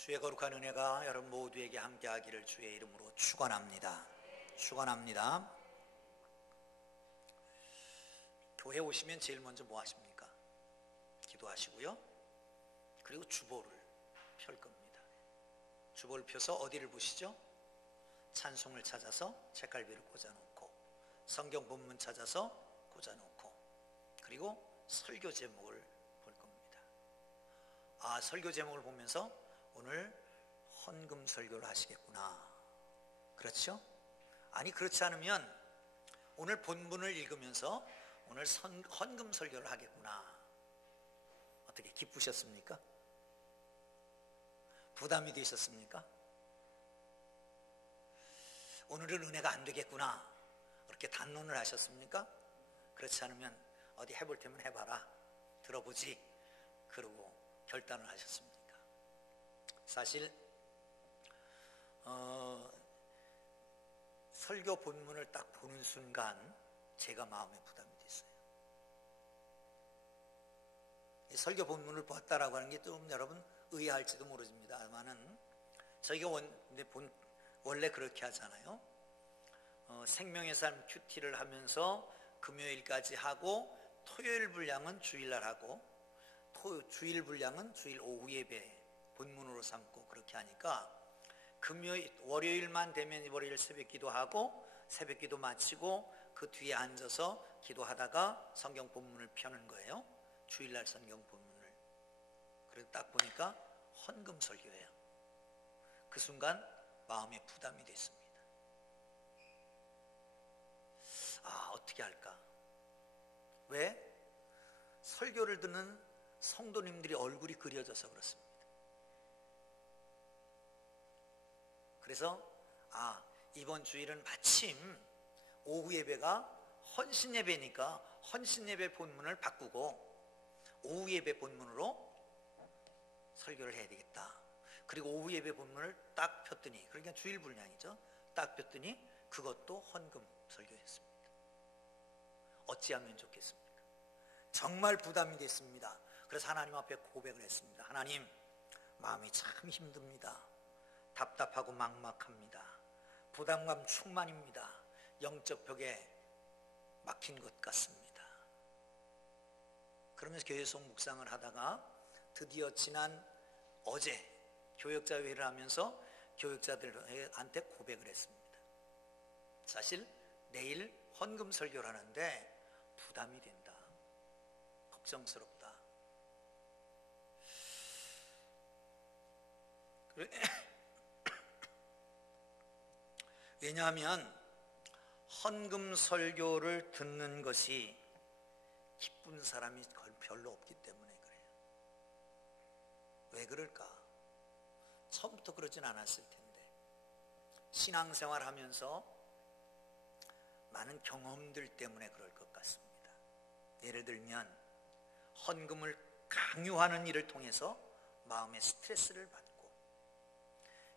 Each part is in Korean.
주의 거룩한 은혜가 여러분 모두에게 함께하기를 주의 이름으로 축원합니다. 축원합니다. 교회 오시면 제일 먼저 뭐 하십니까? 기도하시고요. 그리고 주보를 펼 겁니다. 주보를 펴서 어디를 보시죠? 찬송을 찾아서 책갈피를 꽂아놓고, 성경 본문 찾아서 꽂아놓고, 그리고 설교 제목을 볼 겁니다. 설교 제목을 보면서 오늘 헌금 설교를 하시겠구나. 그렇죠? 아니, 그렇지 않으면 오늘 본문을 읽으면서 오늘 헌금 설교를 하겠구나. 어떻게 기쁘셨습니까? 부담이 되셨습니까? 오늘은 은혜가 안 되겠구나. 그렇게 단론을 하셨습니까? 그렇지 않으면 어디 해볼 테면 해봐라. 들어보지. 그러고 결단을 하셨습니까? 사실 설교 본문을 딱 보는 순간 제가 마음에 부담이 됐어요. 설교 본문을 봤다라고 하는 게 좀 여러분 의아할지도 모릅니다만은 저희가 원래 그렇게 하잖아요. 생명의 삶 큐티를 하면서 금요일까지 하고, 토요일 분량은 주일날 하고, 주일 분량은 주일 오후 예배 본문으로 삼고, 그렇게 하니까 월요일만 되면 월요일 새벽기도 하고, 새벽기도 마치고 그 뒤에 앉아서 기도하다가 성경 본문을 펴는 거예요. 주일날 성경 본문을. 그래서 딱 보니까 헌금 설교예요. 그 순간 마음에 부담이 됐습니다. 어떻게 할까? 왜? 설교를 듣는 성도님들이 얼굴이 그려져서 그렇습니다. 그래서 이번 주일은 마침 오후 예배가 헌신 예배니까 헌신 예배 본문을 바꾸고 오후 예배 본문으로 설교를 해야 되겠다. 그리고 오후 예배 본문을 딱 폈더니, 그러니까 주일 분량이죠. 딱 폈더니 그것도 헌금 설교였습니다. 어찌하면 좋겠습니까? 정말 부담이 됐습니다. 그래서 하나님 앞에 고백을 했습니다. 하나님, 마음이 참 힘듭니다. 답답하고 막막합니다. 부담감 충만입니다. 영적 벽에 막힌 것 같습니다. 그러면서 교회송 묵상을 하다가 드디어 지난 어제 교역자회를 하면서 교역자들한테 고백을 했습니다. 사실 내일 헌금 설교를 하는데 부담이 된다. 걱정스럽다. 왜냐하면 헌금 설교를 듣는 것이 기쁜 사람이 별로 없기 때문에 그래요. 왜 그럴까? 처음부터 그러진 않았을 텐데, 신앙생활 하면서 많은 경험들 때문에 그럴 것 같습니다. 예를 들면 헌금을 강요하는 일을 통해서 마음의 스트레스를 받고,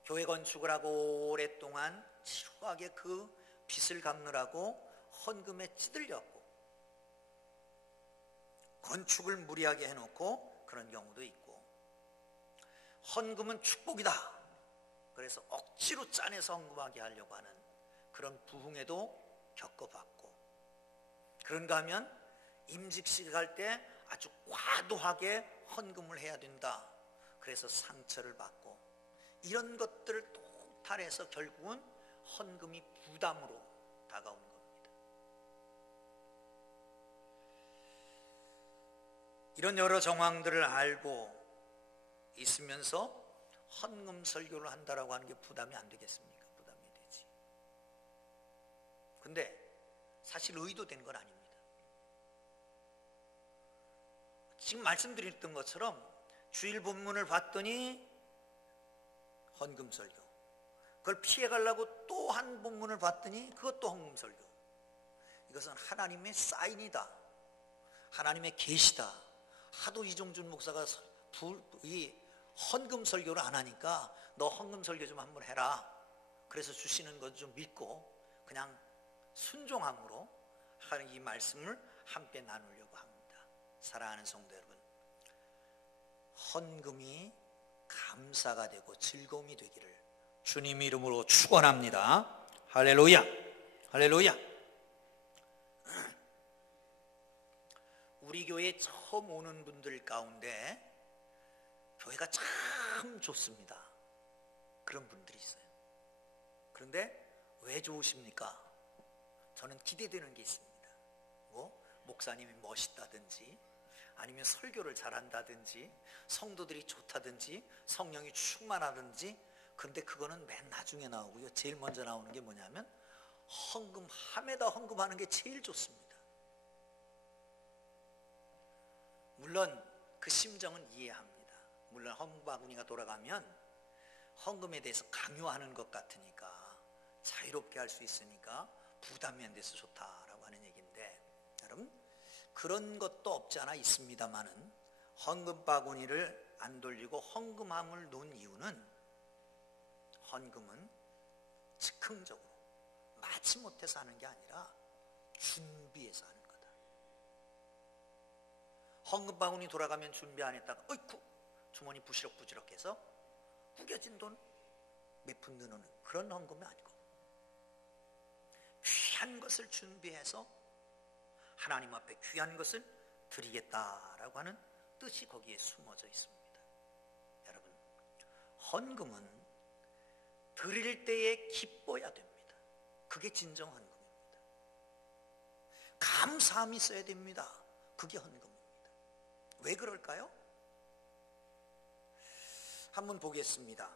교회 건축을 하고 오랫동안 지루하게 그 빚을 갚느라고 헌금에 찌들렸고, 건축을 무리하게 해놓고 그런 경우도 있고, 헌금은 축복이다. 그래서 억지로 짜내서 헌금하게 하려고 하는 그런 부흥에도 겪어봤고, 그런가 하면 임직식 할 때 아주 과도하게 헌금을 해야 된다. 그래서 상처를 받고, 이런 것들을 토탈해서 결국은 헌금이 부담으로 다가온 겁니다. 이런 여러 정황들을 알고 있으면서 헌금 설교를 한다라고 하는 게 부담이 안 되겠습니까? 부담이 되지. 근데 사실 의도된 건 아닙니다. 지금 말씀드렸던 것처럼 주일 본문을 봤더니 헌금 설교, 그걸 피해가려고 또 한 본문을 봤더니 그것도 헌금 설교. 이것은 하나님의 사인이다. 하나님의 계시다. 하도 이종준 목사가 이 헌금 설교를 안 하니까 너 헌금 설교 좀 한번 해라. 그래서 주시는 것 좀 믿고 그냥 순종함으로 하는 이 말씀을 함께 나누려고 합니다. 사랑하는 성도 여러분, 헌금이 감사가 되고 즐거움이 되기를 주님 이름으로 축원합니다. 할렐루야, 할렐루야. 우리 교회에 처음 오는 분들 가운데 교회가 참 좋습니다. 그런 분들이 있어요. 그런데 왜 좋으십니까? 저는 기대되는 게 있습니다. 목사님이 멋있다든지, 아니면 설교를 잘한다든지, 성도들이 좋다든지, 성령이 충만하든지. 그런데 그거는 맨 나중에 나오고요. 제일 먼저 나오는 게 뭐냐면 함에다 헌금하는 게 제일 좋습니다. 물론 그 심정은 이해합니다. 물론 헌금바구니가 돌아가면 헌금에 대해서 강요하는 것 같으니까, 자유롭게 할 수 있으니까 부담이 안 돼서 좋다라고 하는 얘기인데, 여러분 그런 것도 없지 않아 있습니다만은 헌금바구니를 안 돌리고 헌금함을 놓은 이유는, 헌금은 즉흥적으로 마지못해서 하는 게 아니라 준비해서 하는 거다. 헌금바구니 돌아가면 준비 안 했다가 어이쿠 주머니 부시럭부시럭 해서 구겨진 돈 몇 푼 넣는 그런 헌금이 아니고, 귀한 것을 준비해서 하나님 앞에 귀한 것을 드리겠다라고 하는 뜻이 거기에 숨어져 있습니다. 여러분, 헌금은 드릴 때에 기뻐야 됩니다. 그게 진정 헌금입니다. 감사함이 있어야 됩니다. 그게 헌금입니다. 왜 그럴까요? 한번 보겠습니다.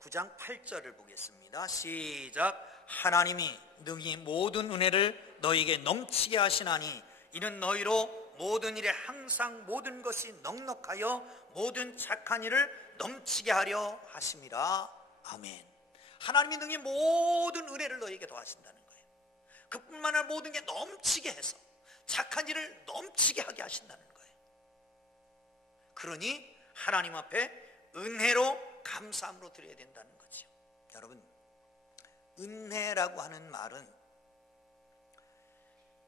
9장 8절을 보겠습니다. 시작. 하나님이 능히 모든 은혜를 너희에게 넘치게 하시나니 이는 너희로 모든 일에 항상 모든 것이 넉넉하여 모든 착한 일을 넘치게 하려 하심이라. 아멘. 하나님이 능히 모든 은혜를 너희에게 더하신다는 거예요. 그뿐만 아니라 모든 게 넘치게 해서 착한 일을 넘치게 하게 하신다는 거예요. 그러니 하나님 앞에 은혜로 감사함으로 드려야 된다는 거죠. 여러분, 은혜라고 하는 말은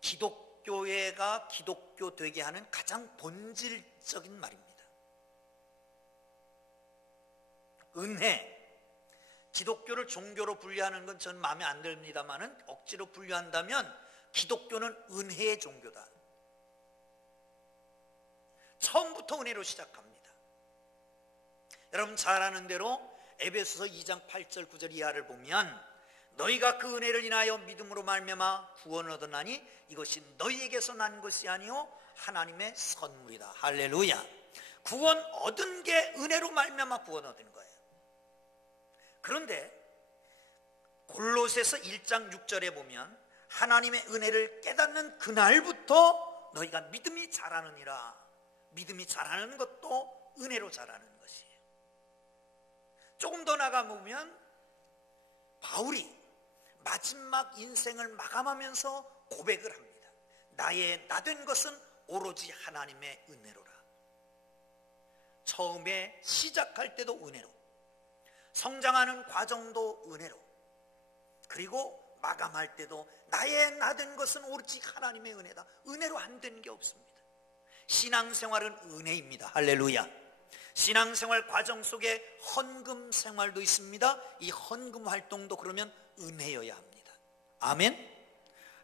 기독교회가 기독교 되게 하는 가장 본질적인 말입니다. 은혜, 기독교를 종교로 분류하는 건 전 마음에 안 듭니다만은 억지로 분류한다면 기독교는 은혜의 종교다. 처음부터 은혜로 시작합니다. 여러분 잘 아는 대로 에베소서 2장 8절 9절 이하를 보면 너희가 그 은혜를 인하여 믿음으로 말미암아 구원을 얻었나니 이것이 너희에게서 난 것이 아니요 하나님의 선물이다. 할렐루야. 구원 얻은 게 은혜로 말미암아 구원 얻은 거예요. 그런데 골로새서 1장 6절에 보면 하나님의 은혜를 깨닫는 그날부터 너희가 믿음이 자라느니라. 믿음이 자라는 것도 은혜로 자라는 것이에요. 조금 더 나가보면 바울이 마지막 인생을 마감하면서 고백을 합니다. 나의 나된 것은 오로지 하나님의 은혜로라. 처음에 시작할 때도 은혜로, 성장하는 과정도 은혜로, 그리고 마감할 때도 나의 나된 것은 오로지 하나님의 은혜다. 은혜로 안 된 게 없습니다. 신앙생활은 은혜입니다. 할렐루야. 신앙생활 과정 속에 헌금 생활도 있습니다. 이 헌금 활동도 그러면 은혜여야 합니다. 아멘.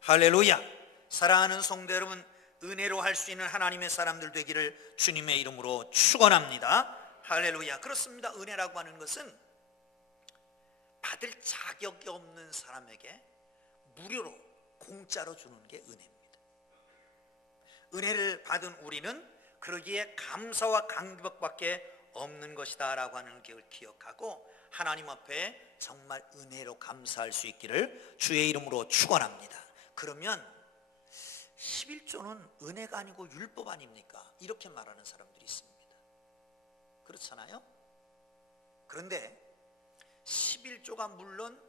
할렐루야. 사랑하는 성도 여러분, 은혜로 할 수 있는 하나님의 사람들 되기를 주님의 이름으로 축원합니다. 할렐루야. 그렇습니다. 은혜라고 하는 것은 받을 자격이 없는 사람에게 무료로 공짜로 주는 게 은혜입니다. 은혜를 받은 우리는 그러기에 감사와 감격밖에 없는 것이다 라고 하는 것을 기억하고 하나님 앞에 정말 은혜로 감사할 수 있기를 주의 이름으로 축원합니다. 그러면 11조는 은혜가 아니고 율법 아닙니까? 이렇게 말하는 사람들이 있습니다. 그렇잖아요? 그런데 11조가 물론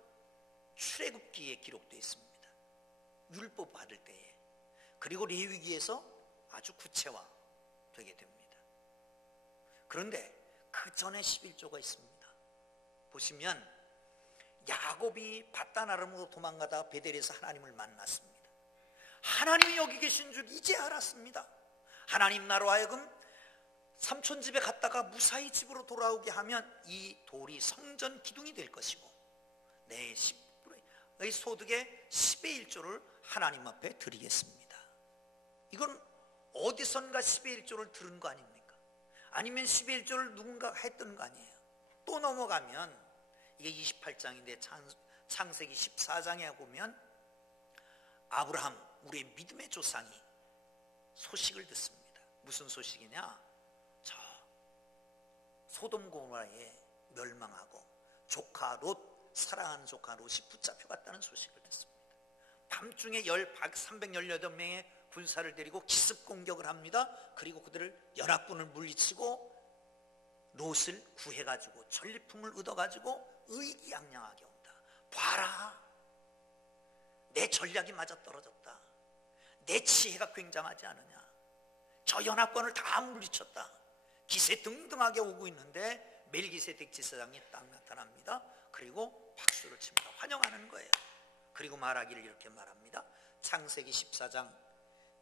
출애굽기에 기록되어 있습니다. 율법 받을 때에. 그리고 레위기에서 아주 구체화 되게 됩니다. 그런데 그 전에 11조가 있습니다. 보시면 야곱이 밧단 아람으로 도망가다 베델에서 하나님을 만났습니다. 하나님이 여기 계신 줄 이제 알았습니다. 하나님 나로 하여금 삼촌 집에 갔다가 무사히 집으로 돌아오게 하면 이 돌이 성전 기둥이 될 것이고 내 10%의 소득의 10의 1조를 하나님 앞에 드리겠습니다. 이건 어디선가 10의 1조를 들은 거 아닙니까? 아니면 10의 1조를 누군가가 했던 거 아니에요? 또 넘어가면 이게 28장인데 창세기 14장에 보면 아브라함, 우리의 믿음의 조상이 소식을 듣습니다. 무슨 소식이냐? 저 소돔 고모라에 멸망하고 조카 롯, 사랑하는 조카 롯이 붙잡혀갔다는 소식을 듣습니다. 밤중에 318명의 군사를 데리고 기습 공격을 합니다. 그리고 그들을 연합군을 물리치고 롯을 구해가지고 전리품을 얻어가지고 의기양양하게 온다. 봐라, 내 전략이 맞아떨어졌다. 내 지혜가 굉장하지 않으냐. 저 연합군을 다 물리쳤다. 기세등등하게 오고 있는데 멜기세덱 제사장이 딱 나타납니다. 그리고 박수를 칩니다. 환영하는 거예요. 그리고 말하기를 이렇게 말합니다. 창세기 14장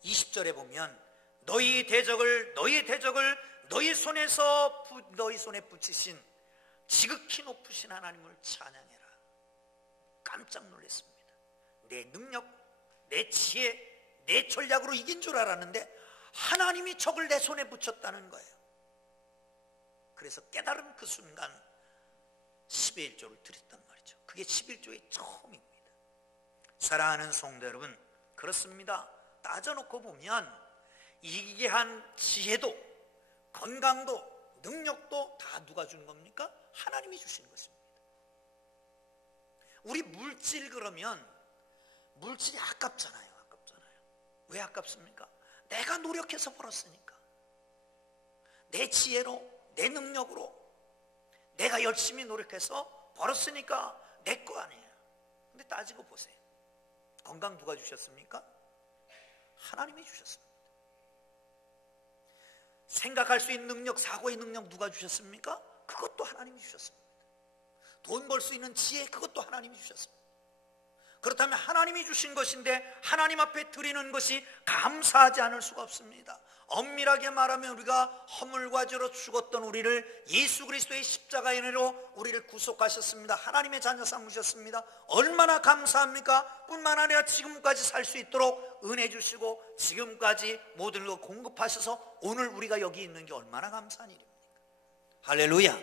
20절에 보면 너희 대적을 너희 손에 붙이신 지극히 높으신 하나님을 찬양해라. 깜짝 놀랐습니다. 내 능력, 내 지혜, 내 전략으로 이긴 줄 알았는데 하나님이 적을 내 손에 붙였다는 거예요. 그래서 깨달은 그 순간 10의 1조를 드렸단 말이죠. 그게 11조의 처음입니다. 사랑하는 성도 여러분, 그렇습니다. 따져놓고 보면 이기한 지혜도 건강도 능력도 다 누가 준 겁니까? 하나님이 주신 것입니다. 우리 물질 그러면 물질이 아깝잖아요. 왜 아깝습니까? 내가 노력해서 벌었으니까. 내 지혜로, 내 능력으로 내가 열심히 노력해서 벌었으니까 내 거 아니에요. 근데 따지고 보세요. 건강 누가 주셨습니까? 하나님이 주셨습니다. 생각할 수 있는 능력, 사고의 능력 누가 주셨습니까? 그것도 하나님이 주셨습니다. 돈 벌 수 있는 지혜, 그것도 하나님이 주셨습니다. 그렇다면 하나님이 주신 것인데 하나님 앞에 드리는 것이 감사하지 않을 수가 없습니다. 엄밀하게 말하면 우리가 허물과 죄로 죽었던 우리를 예수 그리스도의 십자가의 은혜로 우리를 구속하셨습니다. 하나님의 자녀 삼으셨습니다. 얼마나 감사합니까? 뿐만 아니라 지금까지 살 수 있도록 은혜 주시고 지금까지 모든 걸 공급하셔서 오늘 우리가 여기 있는 게 얼마나 감사한 일입니까? 할렐루야.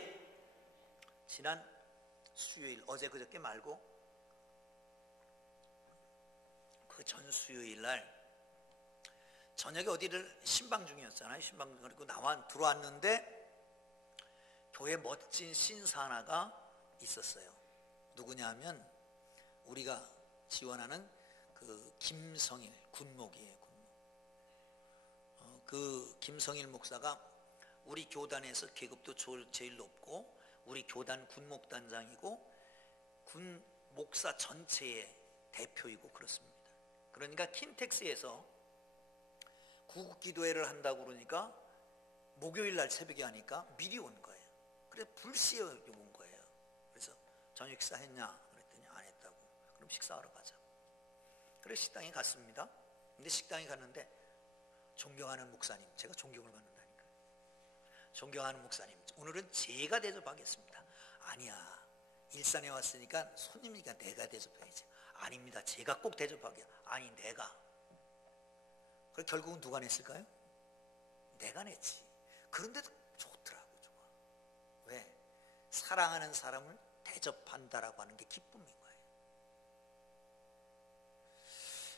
지난 수요일, 어제 그저께 말고 그 전 수요일 날 저녁에 어디를 신방 중이었잖아요. 신방 중 그리고 들어왔는데 교회 멋진 신사 하나가 있었어요. 누구냐 하면 우리가 지원하는 그 김성일 군목이에요. 그 김성일 목사가 우리 교단에서 계급도 제일 높고 우리 교단 군목단장이고 군 목사 전체의 대표이고 그렇습니다. 그러니까 킨텍스에서 구국기도회를 한다고 그러니까 목요일 날 새벽에 하니까 미리 온 거예요. 그래서 불시에 온 거예요. 그래서 저녁 식사 했냐? 그랬더니 안 했다고. 그럼 식사하러 가자. 그래서 식당에 갔습니다. 근데 식당에 갔는데 존경하는 목사님, 제가 존경을 받는다니까요. 존경하는 목사님, 오늘은 제가 대접하겠습니다. 아니야, 일산에 왔으니까 손님이니까 내가 대접해야지. 아닙니다, 제가 꼭 대접하게. 아니, 내가. 그래서 결국은 누가 냈을까요? 내가 냈지. 그런데도 좋더라고, 좋아. 왜? 사랑하는 사람을 대접한다라고 하는 게 기쁨인 거예요.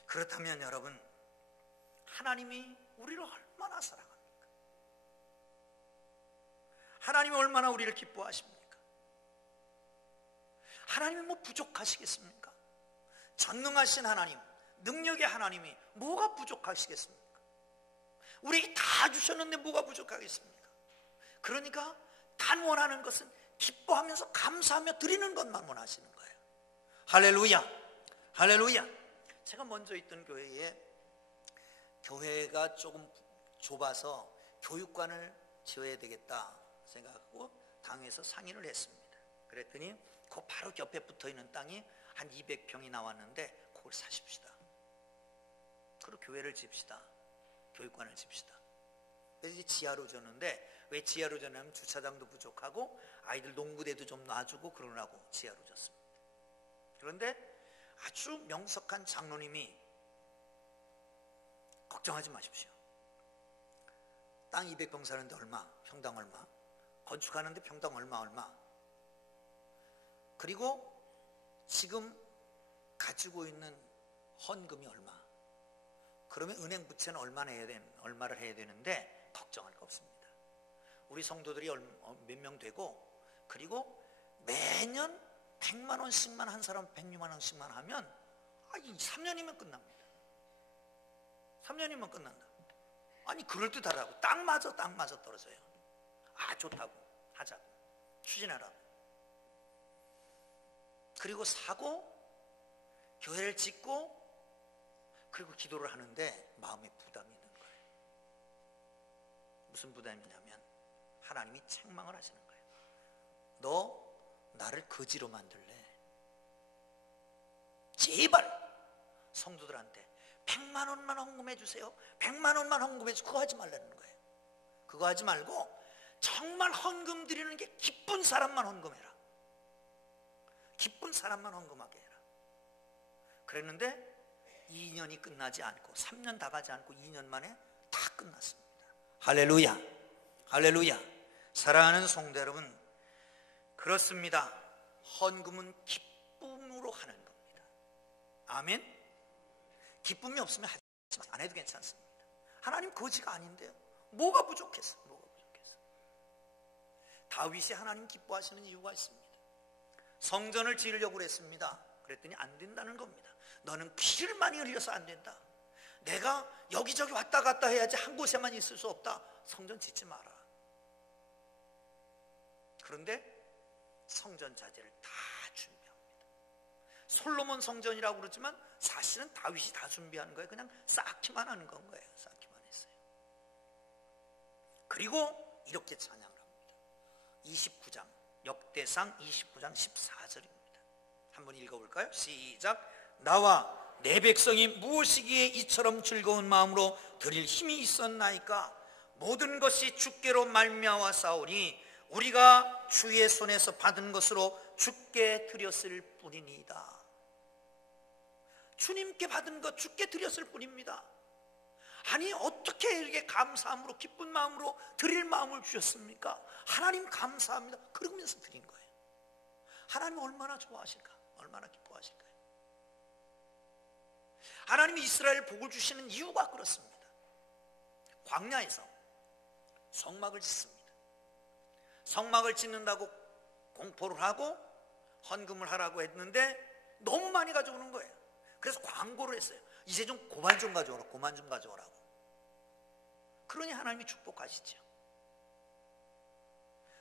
그렇다면 여러분, 하나님이 우리를 얼마나 사랑합니까? 하나님이 얼마나 우리를 기뻐하십니까? 하나님이 뭐 부족하시겠습니까? 전능하신 하나님, 능력의 하나님이 뭐가 부족하시겠습니까? 우리에게 다 주셨는데 뭐가 부족하겠습니까? 그러니까 단 원하는 것은 기뻐하면서 감사하며 드리는 것만 원하시는 거예요. 할렐루야, 할렐루야. 제가 먼저 있던 교회가 조금 좁아서 교육관을 지어야 되겠다 생각하고 당에서 상의를 했습니다. 그랬더니 그 바로 옆에 붙어있는 땅이 한 200평이 나왔는데 그걸 사십시다. 그리고 교회를 집시다. 교육관을 집시다. 그래서 지하로 줬는데 왜 지하로 줬냐면 주차장도 부족하고 아이들 농구대도 좀 놔주고 그러라고 지하로 줬습니다. 그런데 아주 명석한 장로님이 걱정하지 마십시오. 땅 200평 사는데 얼마, 평당 얼마, 건축하는데 평당 얼마, 그리고 지금 가지고 있는 헌금이 얼마, 그러면 은행 부채는 얼마를 해야 되는데 걱정할 거 없습니다. 우리 성도들이 몇 명 되고, 그리고 매년 100만 원씩만 한 사람 106만 원씩만 하면 3년이면 끝납니다. 3년이면 끝난다. 아니 그럴듯하다고. 딱 맞아 떨어져요. 좋다고 하자고 추진하라고. 그리고 사고 교회를 짓고 그리고 기도를 하는데 마음에 부담이 있는 거예요. 무슨 부담이냐면 하나님이 책망을 하시는 거예요. 너 나를 거지로 만들래? 제발 성도들한테 100만 원만 헌금해 주세요. 100만 원만 헌금해 주세요. 그거 하지 말라는 거예요. 그거 하지 말고 정말 헌금 드리는 게 기쁜 사람만 헌금해라. 기쁜 사람만 헌금하게 해라. 그랬는데 2년이 끝나지 않고 3년 다 가지 않고 2년 만에 다 끝났습니다. 할렐루야, 할렐루야. 사랑하는 성도 여러분, 그렇습니다. 헌금은 기쁨으로 하는 겁니다. 아멘. 기쁨이 없으면 안 해도 괜찮습니다. 하나님 거지가 아닌데요. 뭐가 부족했어? 다윗이 하나님 기뻐하시는 이유가 있습니다. 성전을 지으려고 그랬습니다. 그랬더니 안 된다는 겁니다. 너는 피를 많이 흘려서 안 된다. 내가 여기저기 왔다 갔다 해야지 한 곳에만 있을 수 없다. 성전 짓지 마라. 그런데 성전 자재를 다 준비합니다. 솔로몬 성전이라고 그러지만 사실은 다윗이 다 준비한 거예요. 그냥 쌓기만 하는 건 거예요. 쌓기만 했어요. 그리고 이렇게 찬양을 합니다. 29장 역대상 29장 14절입니다. 한번 읽어볼까요? 시작. 나와 내 백성이 무엇이기에 이처럼 즐거운 마음으로 드릴 힘이 있었나이까? 모든 것이 주께로 말미암아 싸우니 우리가 주의 손에서 받은 것으로 주께 드렸을 뿐이니이다. 주님께 받은 것 주께 드렸을 뿐입니다. 아니 어떻게 이렇게 감사함으로 기쁜 마음으로 드릴 마음을 주셨습니까? 하나님 감사합니다. 그러면서 드린 거예요. 하나님 얼마나 좋아하실까? 얼마나 기뻐하실까요? 하나님이 이스라엘 복을 주시는 이유가 그렇습니다. 광야에서 성막을 짓습니다. 성막을 짓는다고 공포를 하고 헌금을 하라고 했는데 너무 많이 가져오는 거예요. 그래서 광고를 했어요. 이제 좀 그만 좀 가져오라, 그만 좀 가져오라고. 그러니 하나님이 축복하시죠.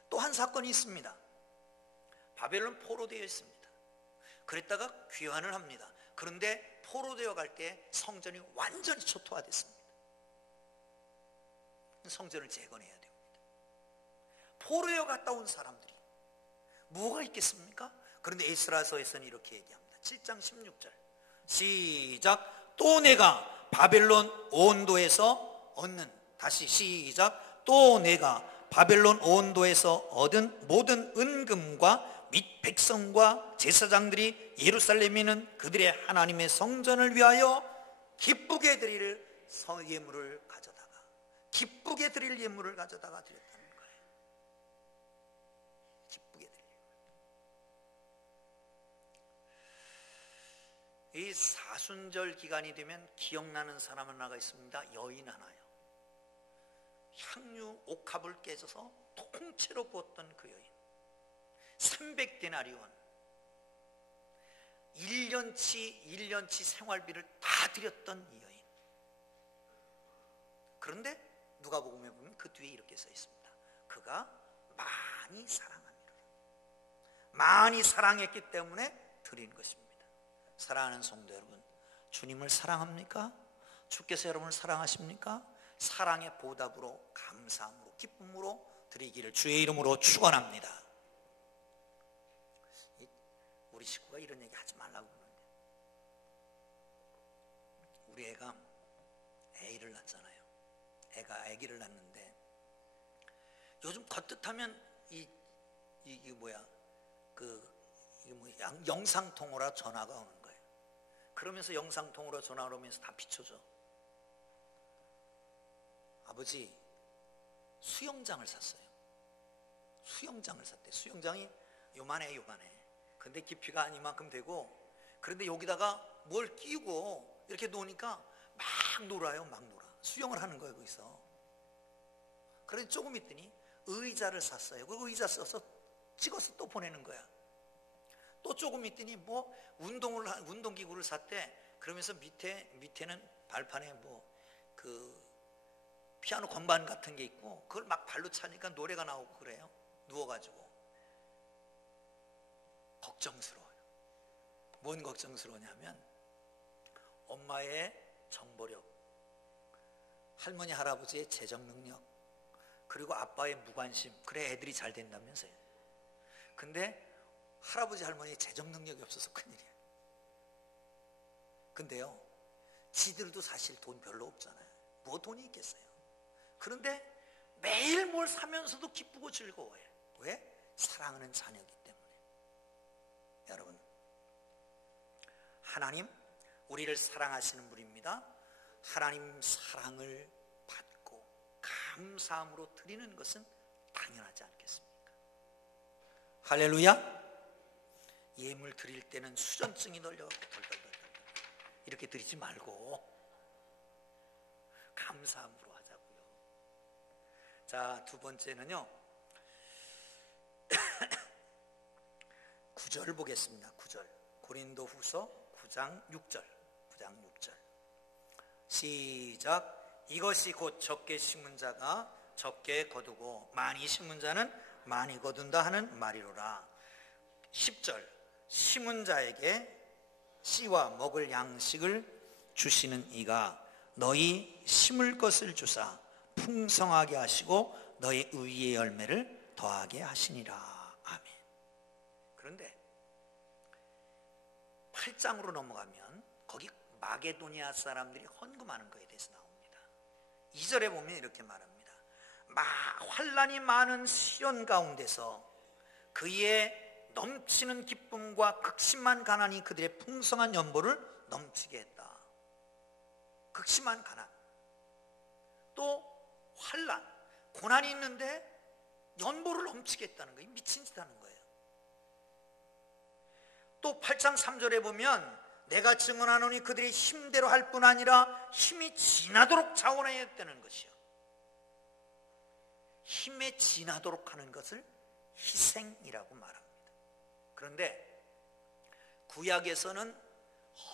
또 한 사건이 있습니다. 바벨론 포로되어 있습니다. 그랬다가 귀환을 합니다. 그런데 포로되어 갈 때 성전이 완전히 초토화됐습니다. 성전을 재건해야 됩니다. 포로되어 갔다 온 사람들이 뭐가 있겠습니까? 그런데 에스라서에서는 이렇게 얘기합니다. 7장 16절 시작. 또 내가 바벨론 온도에서 얻는, 다시 시작. 또 내가 바벨론 온도에서 얻은 모든 은금과 및 백성과 제사장들이 예루살렘에 있는 그들의 하나님의 성전을 위하여 기쁘게 드릴 예물을 가져다가, 기쁘게 드릴 예물을 가져다가 드렸다는 거예요. 기쁘게 드릴 예물. 이 사순절 기간이 되면 기억나는 사람 하나가 있습니다. 여인 하나요. 향유 옥합을 깨져서 통째로 부었던 그 여인. 300데나리온 1년치 생활비를 다 드렸던 이 여인. 그런데 누가복음에 보면 그 뒤에 이렇게 써 있습니다. 그가 많이 사랑합니다. 많이 사랑했기 때문에 드린 것입니다. 사랑하는 성도 여러분, 주님을 사랑합니까? 주께서 여러분을 사랑하십니까? 사랑의 보답으로, 감사함으로, 기쁨으로 드리기를 주의 이름으로 축원합니다. 우리 식구가 이런 얘기 하지 말라고 그러는데, 우리 애가 애를 낳잖아요. 애가 아기를 낳는데 요즘 겉뜻하면 영상통화로 전화가 오는 거예요. 그러면서 영상통화로 전화가 오면서 다 비춰줘. 아버지 수영장을 샀어요. 수영장을 샀대. 수영장이 요만해. 근데 깊이가 이만큼 되고, 그런데 여기다가 뭘 끼우고 이렇게 놓으니까 막 놀아요. 막 놀아. 수영을 하는 거예요 거기서. 그래서 조금 있더니 의자를 샀어요. 그 의자 써서 찍어서 또 보내는 거야. 또 조금 있더니 뭐 운동기구를 샀대. 그러면서 밑에는 발판에 피아노 건반 같은 게 있고, 그걸 막 발로 차니까 노래가 나오고 그래요. 누워가지고. 걱정스러워요. 뭔 걱정스러우냐면 엄마의 정보력, 할머니 할아버지의 재정 능력, 그리고 아빠의 무관심. 그래 애들이 잘 된다면서요. 근데 할아버지 할머니의 재정 능력이 없어서 큰일이에요. 근데요, 지들도 사실 돈 별로 없잖아요. 뭐 돈이 있겠어요. 그런데 매일 뭘 사면서도 기쁘고 즐거워요. 왜? 사랑하는 자녀이기 때문에. 여러분, 하나님 우리를 사랑하시는 분입니다. 하나님 사랑을 받고 감사함으로 드리는 것은 당연하지 않겠습니까? 할렐루야. 예물 드릴 때는 수전증이 널려갖고 덜덜덜 이렇게 드리지 말고 감사함으로 하자고요. 자, 두 번째는요, 9절 보겠습니다. 9절 고린도후서 9장 6절 시작. 이것이 곧 적게 심은 자가 적게 거두고 많이 심은 자는 많이 거둔다 하는 말이로라. 10절 심은 자에게 씨와 먹을 양식을 주시는 이가 너희 심을 것을 주사 풍성하게 하시고 너희 의의 열매를 더하게 하시니라. 아멘. 그런데 8장으로 넘어가면 거기 마게도니아 사람들이 헌금하는 것에 대해서 나옵니다. 2절에 보면 이렇게 말합니다. 환난이 많은 시련 가운데서 그의 넘치는 기쁨과 극심한 가난이 그들의 풍성한 연보를 넘치게 했다. 극심한 가난, 또 환난, 고난이 있는데 연보를 넘치게 했다는 거예요. 미친 짓 하는 거예요. 또 8장 3절에 보면 내가 증언하노니 그들이 힘대로 할 뿐 아니라 힘이 지나도록 자원하였다는 것이요. 힘에 지나도록 하는 것을 희생이라고 말합니다. 그런데 구약에서는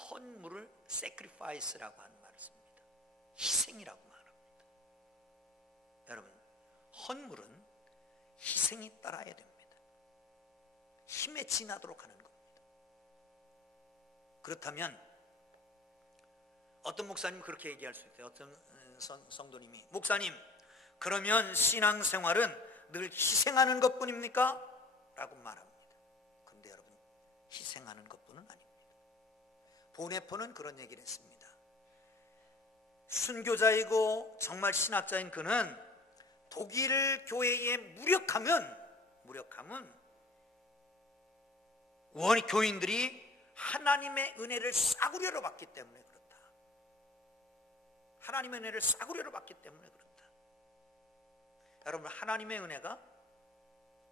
헌물을 sacrifice라고 하는 말을 씁니다. 희생이라고 말합니다. 여러분, 헌물은 희생이 따라야 됩니다. 힘에 지나도록 하는 겁니다. 그렇다면 어떤 목사님 그렇게 얘기할 수 있어요. 어떤 성도님이 목사님, 그러면 신앙생활은 늘 희생하는 것뿐입니까? 라고 말합니다. 그런데 여러분, 희생하는 것뿐은 아닙니다. 보네포는 그런 얘기를 했습니다. 순교자이고 정말 신학자인 그는 독일 교회에 무력하면 교인들이 하나님의 은혜를 싸구려로 받기 때문에 그렇다. 하나님의 은혜를 싸구려로 받기 때문에 그렇다. 여러분, 하나님의 은혜가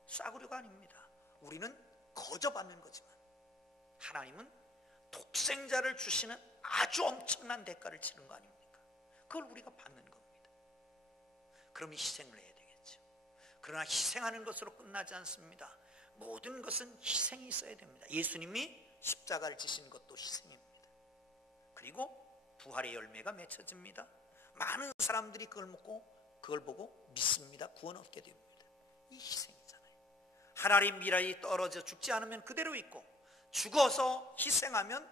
싸구려가 아닙니다. 우리는 거저 받는 거지만 하나님은 독생자를 주시는 아주 엄청난 대가를 치는 거 아닙니까? 그걸 우리가 받는 겁니다. 그럼 희생을 해야 되겠죠. 그러나 희생하는 것으로 끝나지 않습니다. 모든 것은 희생이 있어야 됩니다. 예수님이 십자가를 지신 것도 희생입니다. 그리고 부활의 열매가 맺혀집니다. 많은 사람들이 그걸 보고 믿습니다. 구원 얻게 됩니다. 이 희생이잖아요. 하나님 미라에 떨어져 죽지 않으면 그대로 있고, 죽어서 희생하면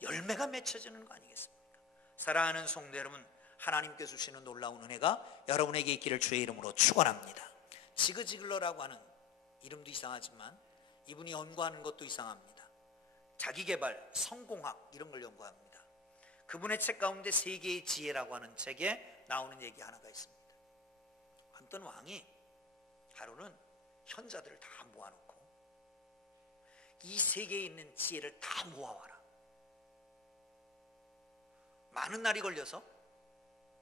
열매가 맺혀지는 거 아니겠습니까? 사랑하는 성도 여러분, 하나님께 주시는 놀라운 은혜가 여러분에게 있기를 주의 이름으로 축원합니다. 지그지글러라고 하는 이름도 이상하지만 이분이 연구하는 것도 이상합니다. 자기개발, 성공학 이런 걸 연구합니다. 그분의 책 가운데 세계의 지혜라고 하는 책에 나오는 얘기 하나가 있습니다. 어떤 왕이 현자들을 다 모아놓고 이 세계에 있는 지혜를 다 모아와라. 많은 날이 걸려서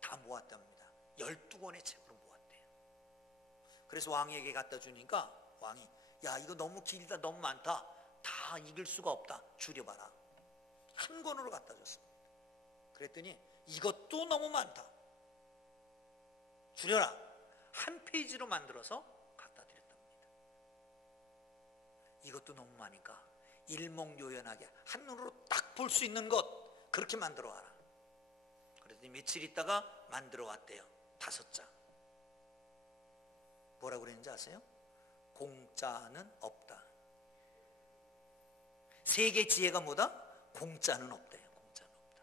다 모았답니다. 12권의 책으로 모았대요. 그래서 왕에게 갖다 주니까 왕이 야 이거 너무 길다, 너무 많다, 다 읽을 수가 없다, 줄여봐라. 한 권으로 갖다 줬습니다. 그랬더니 이것도 너무 많다, 줄여라. 한 페이지로 만들어서 갖다 드렸답니다. 이것도 너무 많으니까 일목요연하게 한눈으로 딱 볼 수 있는 것 그렇게 만들어 와라. 그랬더니 며칠 있다가 만들어 왔대요. 5장. 뭐라고 그랬는지 아세요? 공짜는 없다. 세계 지혜가 뭐다? 공짜는 없대요. 공짜는 없다.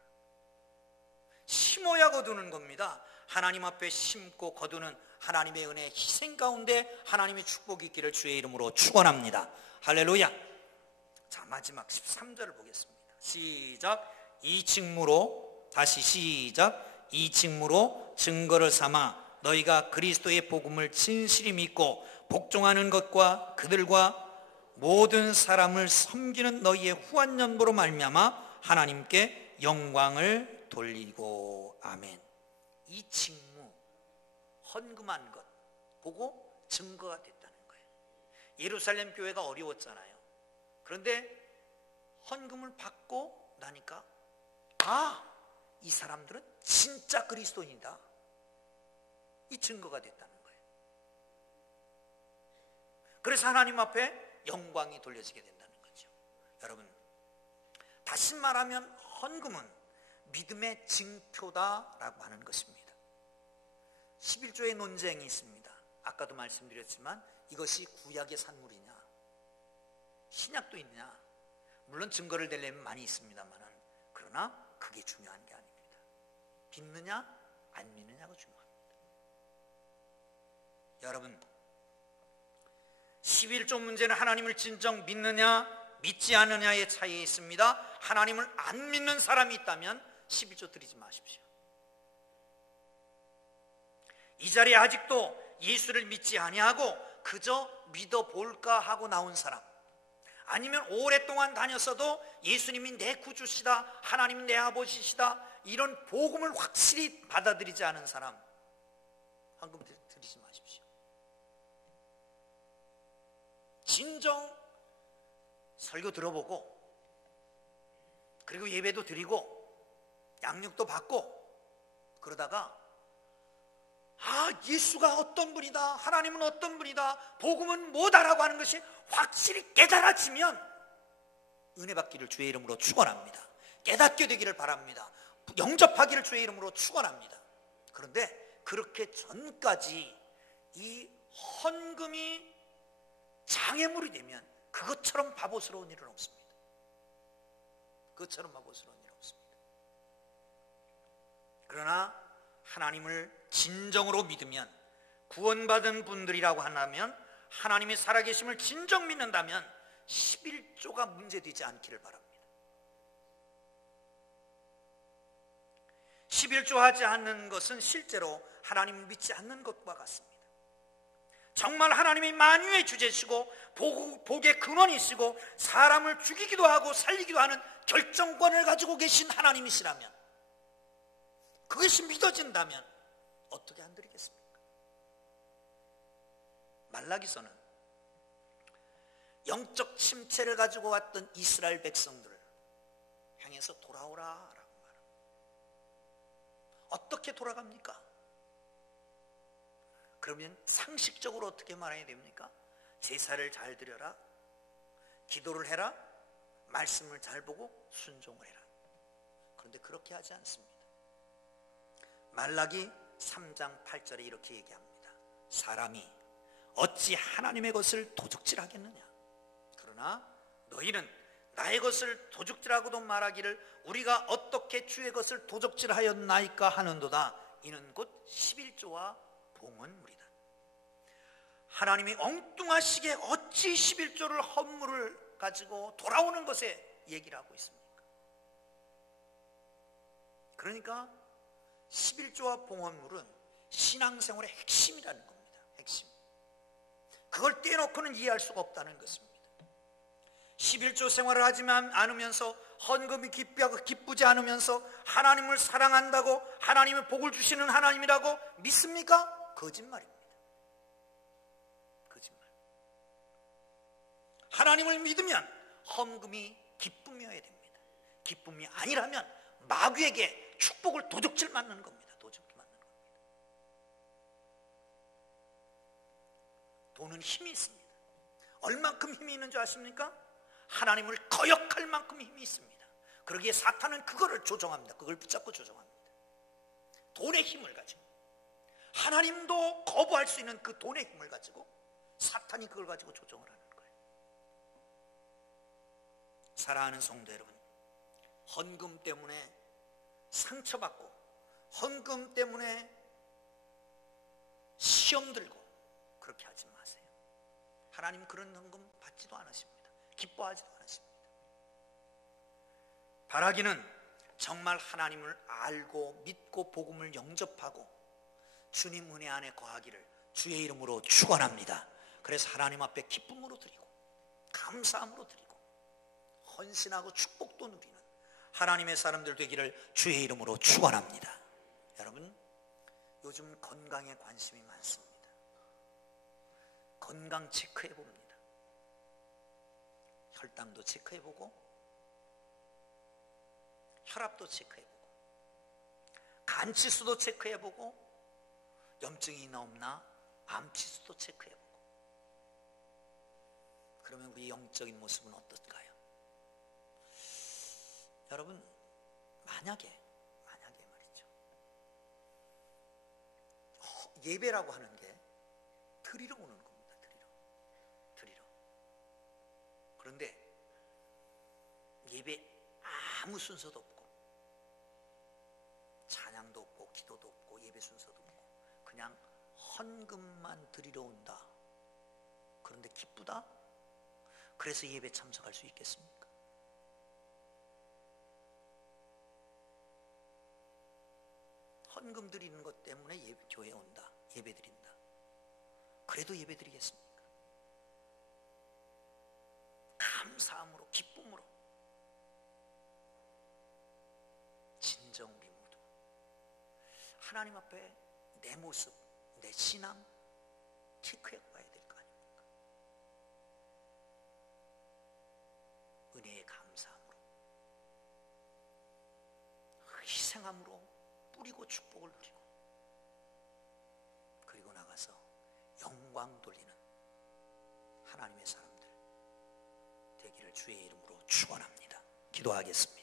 심어야 거두는 겁니다. 하나님 앞에 심고 거두는 하나님의 은혜, 희생 가운데 하나님의 축복이 있기를 주의 이름으로 축원합니다. 할렐루야. 자, 마지막 13절을 보겠습니다. 시작. 이 직무로, 다시 시작. 이 직무로 증거를 삼아 너희가 그리스도의 복음을 진실히 믿고 복종하는 것과 그들과 모든 사람을 섬기는 너희의 후한연보로 말미암아 하나님께 영광을 돌리고. 아멘. 이 직무, 헌금한 것 보고 증거가 됐다는 거예요. 예루살렘 교회가 어려웠잖아요. 그런데 헌금을 받고 나니까 이 사람들은 진짜 그리스도인이다, 이 증거가 됐다는 거예요. 그래서 하나님 앞에 영광이 돌려지게 된다는 거죠. 여러분, 다시 말하면 헌금은 믿음의 징표다라고 하는 것입니다. 11조의 논쟁이 있습니다. 아까도 말씀드렸지만 이것이 구약의 산물이냐 신약도 있느냐, 물론 증거를 대려면 많이 있습니다만 그러나 그게 중요한 게 아닙니다. 믿느냐 안 믿느냐가 중요합니다. 여러분, 11조 문제는 하나님을 진정 믿느냐 믿지 않느냐의 차이에 있습니다. 하나님을 안 믿는 사람이 있다면 11조 드리지 마십시오. 이 자리에 아직도 예수를 믿지 아니하고 그저 믿어볼까 하고 나온 사람, 아니면 오랫동안 다녔어도 예수님이 내 구주시다, 하나님이 내 아버지시다, 이런 복음을 확실히 받아들이지 않은 사람, 헌금 드리지 마십시오. 진정 설교 들어보고 그리고 예배도 드리고 양육도 받고 그러다가 예수가 어떤 분이다, 하나님은 어떤 분이다, 복음은 뭐다라고 하는 것이 확실히 깨달아지면 은혜 받기를 주의 이름으로 축원합니다. 깨닫게 되기를 바랍니다. 영접하기를 주의 이름으로 축원합니다. 그런데 그렇게 전까지 이 헌금이 장애물이 되면 그것처럼 바보스러운 일은 없습니다. 그것처럼 바보스러운 일은 없습니다. 그러나 하나님을 진정으로 믿으면, 구원받은 분들이라고 한다면, 하나님의 살아계심을 진정 믿는다면 11조가 문제되지 않기를 바랍니다. 11조 하지 않는 것은 실제로 하나님을 믿지 않는 것과 같습니다. 정말 하나님이 만유의 주제시고 복의 근원이시고 사람을 죽이기도 하고 살리기도 하는 결정권을 가지고 계신 하나님이시라면, 그것이 믿어진다면 어떻게 안 드리겠습니까? 말라기서는 영적 침체를 가지고 왔던 이스라엘 백성들을 향해서 돌아오라라고 말합니다. 어떻게 돌아갑니까? 그러면 상식적으로 어떻게 말해야 됩니까? 제사를 잘 드려라, 기도를 해라, 말씀을 잘 보고 순종을 해라. 그런데 그렇게 하지 않습니다. 말라기 3장 8절에 이렇게 얘기합니다. 사람이 어찌 하나님의 것을 도둑질하겠느냐? 그러나 너희는 나의 것을 도둑질하고도 말하기를 우리가 어떻게 주의 것을 도둑질하였나이까 하는도다. 이는 곧 11조와 봉헌물이다. 하나님이 엉뚱하시게 어찌 11조를 헌물을 가지고 돌아오는 것에 얘기를 하고 있습니까? 그러니까 11조와 봉헌물은 신앙생활의 핵심이라는 겁니다. 핵심. 그걸 떼놓고는 이해할 수가 없다는 것입니다. 11조 생활을 하지 않으면서 헌금이 기쁘지 않으면서 하나님을 사랑한다고 하나님의 복을 주시는 하나님이라고 믿습니까? 거짓말입니다. 거짓말. 하나님을 믿으면 헌금이 기쁨이어야 됩니다. 기쁨이 아니라면 마귀에게 축복을 도적질 맞는 겁니다. 도적질 맞는 겁니다. 돈은 힘이 있습니다. 얼만큼 힘이 있는 줄 아십니까? 하나님을 거역할 만큼 힘이 있습니다. 그러기에 사탄은 그거를 조종합니다. 그걸 붙잡고 조종합니다. 돈의 힘을 가지고, 하나님도 거부할 수 있는 그 돈의 힘을 가지고 사탄이 그걸 가지고 조종을 하는 거예요. 사랑하는 성도 여러분, 헌금 때문에 상처받고 헌금 때문에 시험 들고 그렇게 하지 마세요. 하나님 그런 헌금 받지도 않으십니다. 기뻐하지도 않으십니다. 바라기는 정말 하나님을 알고 믿고 복음을 영접하고 주님 은혜 안에 거하기를 주의 이름으로 축원합니다. 그래서 하나님 앞에 기쁨으로 드리고 감사함으로 드리고 헌신하고 축복도 누리는 하나님의 사람들 되기를 주의 이름으로 축원합니다. 여러분, 요즘 건강에 관심이 많습니다. 건강 체크해 봅니다. 혈당도 체크해보고 혈압도 체크해보고 간치수도 체크해보고 염증이 있나 없나 암치수도 체크해보고. 그러면 우리 영적인 모습은 어떨까요? 여러분, 만약에 말이죠, 예배라고 하는 게 드리러 오는 겁니다. 드리러. 그런데 예배 아무 순서도 없고 찬양도 없고 기도도 없고 예배 순서도 없고 그냥 헌금만 드리러 온다. 그런데 기쁘다? 그래서 예배 참석할 수 있겠습니까? 헌금 드리는 것 때문에 교회에 온다, 예배 드린다. 그래도 예배 드리겠습니까? 감사함으로, 기쁨으로. 진정 우리 모두 하나님 앞에 내 모습, 내 신앙 체크해 봐야 될 거 아닙니까? 은혜의 감사함으로, 희생함으로 뿌리고 축복을 누리고, 그리고 나가서 영광 돌리는 하나님의 사람들 되기를 주의 이름으로 축원합니다. 기도하겠습니다.